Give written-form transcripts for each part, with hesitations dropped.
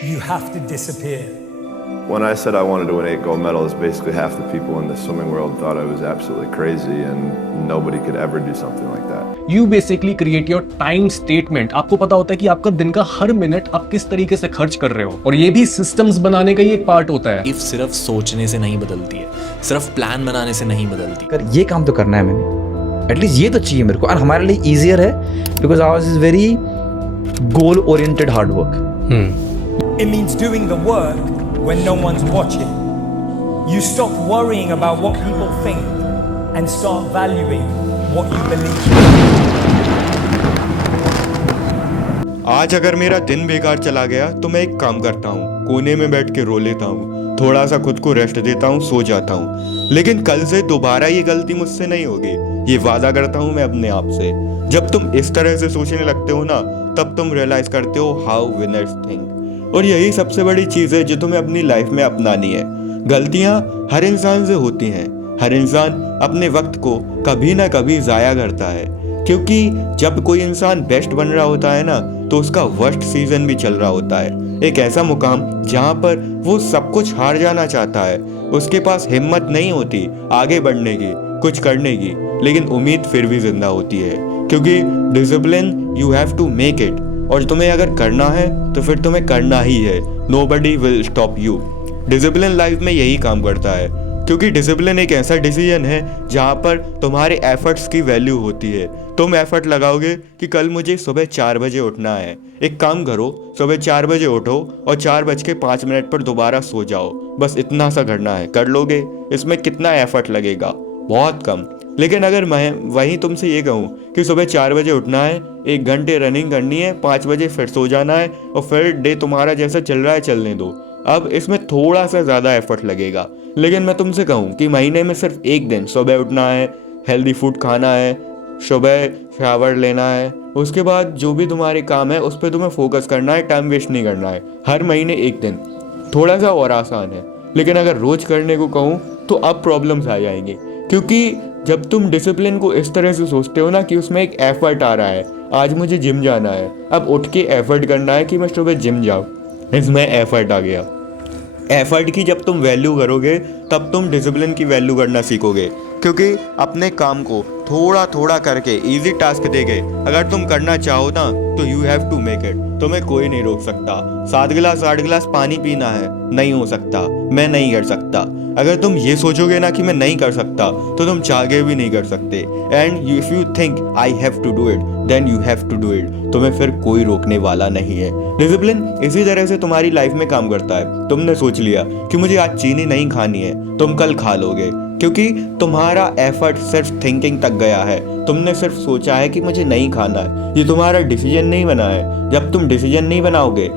you have to disappear. When I said I wanted to win 8 gold medals, basically half the people in the swimming world thought I was absolutely crazy and nobody could ever do something like that. You basically create your time statement. आपको पता होता है कि आपका दिन का हर minute आप किस तरीके से खर्च कर रहे हो, और ये भी सिस्टम्स बनाने का ही एक पार्ट होता है। इफ सिर्फ सोचने से नहीं बदलती है, सिर्फ प्लान बनाने से नहीं बदलती। कर ये काम तो करना है मैंने, एटलीस्ट ये तो चाहिए मेरे को, और हमारे लिए ईजियर है because hours is very goal oriented hard work. It means doing the work when no one's watching. You stop worrying about what people think and start valuing what you believe. आज अगर मेरा दिन बेकार चला गया तो मैं एक काम करता हूँ, कोने में बैठ के रो लेता हूँ, थोड़ा सा खुद को रेस्ट देता हूँ, सो जाता हूँ। लेकिन कल से दोबारा ये गलती मुझसे नहीं होगी, ये वादा करता हूँ मैं अपने आप से। जब तुम इस तरह से सोचने लगते हो ना, तब तुम रियलाइज करते हो हाउ विनर्स थिंक। और यही सबसे बड़ी चीज़ है जो तुम्हें अपनी लाइफ में अपनानी है। गलतियाँ हर इंसान से होती हैं, हर इंसान अपने वक्त को कभी ना कभी ज़ाया करता है, क्योंकि जब कोई इंसान बेस्ट बन रहा होता है ना, तो उसका वर्स्ट सीजन भी चल रहा होता है। एक ऐसा मुकाम जहाँ पर वो सब कुछ हार जाना चाहता है, उसके पास हिम्मत नहीं होती आगे बढ़ने की, कुछ करने की, लेकिन उम्मीद फिर भी जिंदा होती है, क्योंकि discipline you have to make it. और तुम्हें अगर करना है तो फिर तुम्हें करना ही है, nobody will stop you. Discipline life में यही काम करता है, क्योंकि डिसिप्लिन एक ऐसा डिसीजन है जहाँ पर तुम्हारे एफर्ट्स की वैल्यू होती है। तुम एफर्ट लगाओगे कि कल मुझे सुबह 4 बजे उठना है, एक काम करो, सुबह 4 बजे उठो और 4:05 पर दोबारा सो जाओ, बस इतना सा करना है, कर लोगे। इसमें कितना एफर्ट लगेगा? बहुत कम। लेकिन अगर मैं वहीं तुमसे ये कहूँ कि सुबह 4 बजे उठना है, 1 घंटे रनिंग करनी है, 5 बजे फिर सो जाना है और फिर डे तुम्हारा जैसा चल रहा है चलने दो, अब इसमें थोड़ा सा ज़्यादा एफर्ट लगेगा। लेकिन मैं तुमसे कहूँ कि महीने में सिर्फ 1 दिन सुबह उठना है, हेल्दी फूड खाना है, सुबह शावर लेना है, उसके बाद जो भी तुम्हारे काम है उस पर तुम्हें फोकस करना है, टाइम वेस्ट नहीं करना है। हर महीने 1 दिन, थोड़ा सा और आसान है। लेकिन अगर रोज़ करने को कहूँ तो अब प्रॉब्लम्स आ जाएंगी, क्योंकि जब तुम डिसिप्लिन को इस तरह से सोचते हो ना कि उसमें एक एफर्ट आ रहा है, आज मुझे जिम जाना है, अब उठ के एफर्ट करना है कि मैं सुबह जिम जाऊँ, इसमें एफर्ट आ गया। एफर्ट की जब तुम वैल्यू करोगे तब तुम डिसिप्लिन की वैल्यू करना सीखोगे, क्योंकि अपने काम को थोड़ा थोड़ा करके इजी टास्क देके अगर तुम करना चाहो ना तो you have to make it. तुम्हें कोई नहीं रोक सकता। 7 गिलास 8 गिलास पानी पीना है, नहीं हो सकता, मैं नहीं कर सकता। अगर तुम ये सोचोगे ना कि मैं नहीं कर सकता तो तुम चाह के भी नहीं कर सकते। And if you think I have to do it then you have to do it. तुम्हें फिर कोई रोकने वाला नहीं है। डिसिप्लिन इसी तरह से तुम्हारी लाइफ में काम करता है। तुमने सोच लिया कि मुझे आज चीनी नहीं खानी है, तुम कल खा लोगे, क्योंकि तुम्हारा एफर्ट सिर्फ थिंकिंग तक गया है। तुमने सिर्फ सोचा है कि मुझे नहीं खाना है, ये तुम्हारा डिसीजन नहीं बना है। जब तुम डिसीजन नहीं बनाओगे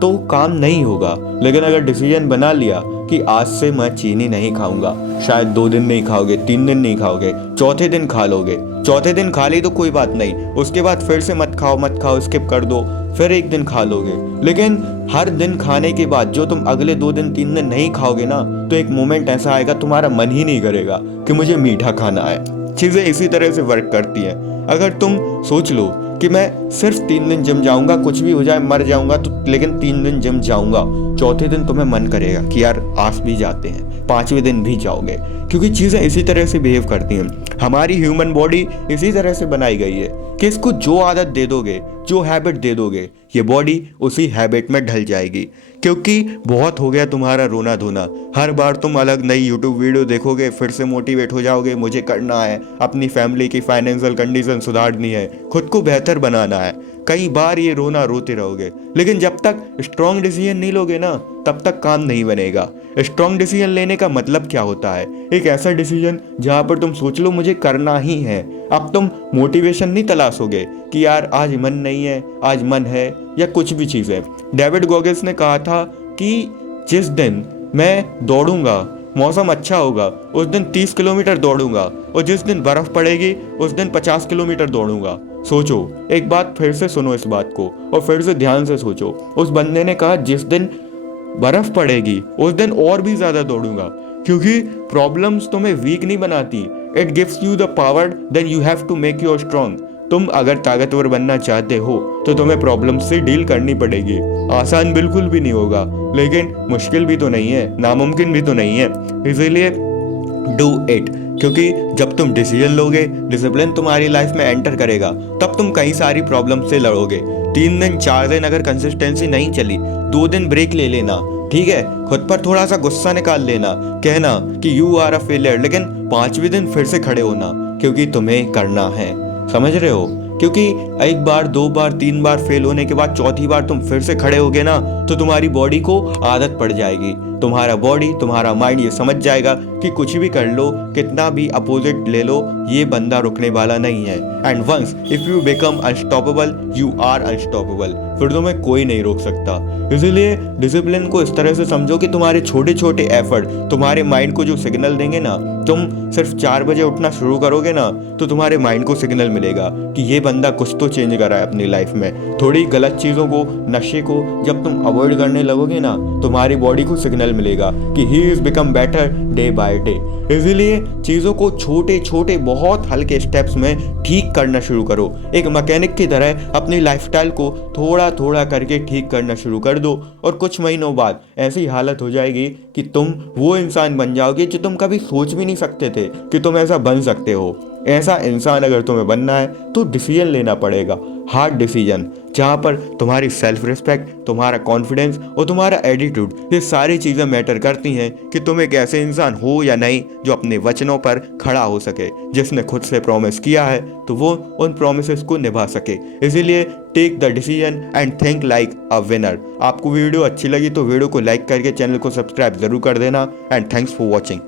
तो काम नहीं होगा। लेकिन अगर डिसीजन बना लिया कि आज से मैं चीनी नहीं खाऊंगा, शायद 2 दिन नहीं खाओगे, 3 दिन नहीं खाओगे, चौथे दिन खा लोगे। चौथे दिन खा ली तो कोई बात नहीं, उसके बाद फिर से मत खाओ, स्किप कर दो, फिर 1 दिन खा लोगे। लेकिन हर दिन खाने के बाद जो तुम अगले 2 दिन 3 दिन नहीं खाओगे ना, तो एक मोमेंट ऐसा आएगा तुम्हारा मन ही नहीं करेगा कि मुझे मीठा खाना है। चीज़ें इसी तरह से वर्क करती हैं। अगर तुम सोच लो कि मैं सिर्फ 3 दिन जिम जाऊंगा, कुछ भी हो जाए मर जाऊंगा तो, लेकिन 3 दिन जिम जाऊंगा, चौथे दिन तुम्हें मन करेगा कि यार आज भी जाते हैं, 5वें दिन भी जाओगे, क्योंकि चीज़ें इसी तरह से बिहेव करती हैं। हमारी ह्यूमन बॉडी इसी तरह से बनाई गई है कि इसको जो आदत दे दोगे, जो हैबिट दे दोगे, ये बॉडी उसी हैबिट में ढल जाएगी। क्योंकि बहुत हो गया तुम्हारा रोना धोना, हर बार तुम अलग नई यूट्यूब वीडियो देखोगे, फिर से मोटिवेट हो जाओगे, मुझे करना है, अपनी फैमिली की फाइनेंशियल कंडीशन सुधारनी है, खुद को बेहतर बनाना है। कई बार ये रोना रोते रहोगे, लेकिन जब तक स्ट्रॉन्ग डिसीजन नहीं लोगे ना, तब तक काम नहीं बनेगा। स्ट्रॉन्ग डिसीजन लेने का मतलब क्या होता है? एक ऐसा डिसीजन जहाँ पर तुम सोच लो मुझे करना ही है। अब तुम मोटिवेशन नहीं तलाशोगे कि यार आज मन नहीं है, आज मन है, या कुछ भी चीज़ है। डेविड गॉगिल्स ने कहा था कि जिस दिन मैं दौड़ूंगा, मौसम अच्छा होगा, उस दिन 30 किलोमीटर दौड़ूंगा, और जिस दिन बर्फ पड़ेगी उस दिन 50 किलोमीटर दौड़ूंगा। सोचो, एक बात फिर से सुनो इस बात को और फिर से ध्यान से सोचो। उस बंदे ने कहा जिस दिन बर्फ पड़ेगी उस दिन और भी ज्यादा दौड़ूंगा, क्योंकि प्रॉब्लम्स तुम्हें वीक नहीं बनाती, it gives you the power, then you have to make you strong. तुम अगर ताकतवर बनना चाहते हो तो तुम्हें प्रॉब्लम से डील करनी पड़ेगी। आसान बिल्कुल भी नहीं होगा, लेकिन मुश्किल भी तो नहीं है, नामुमकिन भी तो नहीं है। इसीलिए डू इट, क्योंकि जब तुम डिसीजन लोगे, डिसिप्लिन तुम्हारी लाइफ में एंटर करेगा, तब तुम कई सारी प्रॉब्लम से लड़ोगे। 3 दिन 4 दिन अगर कंसिस्टेंसी नहीं चली, 2 दिन ब्रेक ले लेना, ठीक है, खुद पर थोड़ा सा गुस्सा निकाल लेना, कहना कि यू आर अ फेलियर, लेकिन 5वें दिन फिर से खड़े होना, क्योंकि तुम्हें करना है। समझ रहे हो? क्योंकि 1 बार 2 बार 3 बार फेल होने के बाद 4थी बार तुम फिर से खड़े होगे ना, तो तुम्हारी बॉडी को आदत पड़ जाएगी। तुम्हारा बॉडी, तुम्हारा माइंड ये समझ जाएगा कि कुछ भी कर लो, कितना भी अपोजिट ले लो, ये बंदा रुकने वाला नहीं है। And once if you become unstoppable, you are unstoppable, फिर तुम्हें कोई नहीं रोक सकता। इसीलिए डिसिप्लिन को इस तरह से समझो कि तुम्हारे छोटे छोटे एफर्ट तुम्हारे माइंड को जो सिग्नल देंगे ना, तुम सिर्फ 4 बजे उठना शुरू करोगे ना, तो तुम्हारे माइंड को सिग्नल मिलेगा कि ये बंदा कुछ तो चेंज कर रहा है अपनी लाइफ में। थोड़ी गलत चीज़ों को, नशे को जब तुम अवॉइड करने लगोगे ना, तुम्हारी बॉडी को सिग्नल मिलेगा कि he is become better day by day. इसीलिए चीज़ों को छोटे छोटे बहुत हल्के स्टेप्स में ठीक करना शुरू करो। एक मैकेनिक की तरह अपनी लाइफस्टाइल को थोड़ा थोड़ा करके ठीक करना शुरू कर दो, और कुछ महीनों बाद ऐसी हालत हो जाएगी कि तुम वो इंसान बन जाओगे जो तुम कभी सोच भी नहीं सकते थे कि तुम ऐसा बन सकते हो। ऐसा इंसान अगर तुम्हें बनना है तो डिसीजन लेना पड़ेगा, हार्ड डिसीजन, जहाँ पर तुम्हारी सेल्फ रिस्पेक्ट, तुम्हारा कॉन्फिडेंस और तुम्हारा एटीट्यूड, ये सारी चीज़ें मैटर करती हैं कि तुम एक ऐसे इंसान हो या नहीं जो अपने वचनों पर खड़ा हो सके। जिसने खुद से प्रॉमिस किया है तो वो उन प्रॉमिसेस को निभा सके। इसीलिए take the decision and think like a winner. आपको वीडियो अच्छी लगी तो वीडियो को लाइक करके चैनल को सब्सक्राइब जरूर कर देना। And thanks for watching.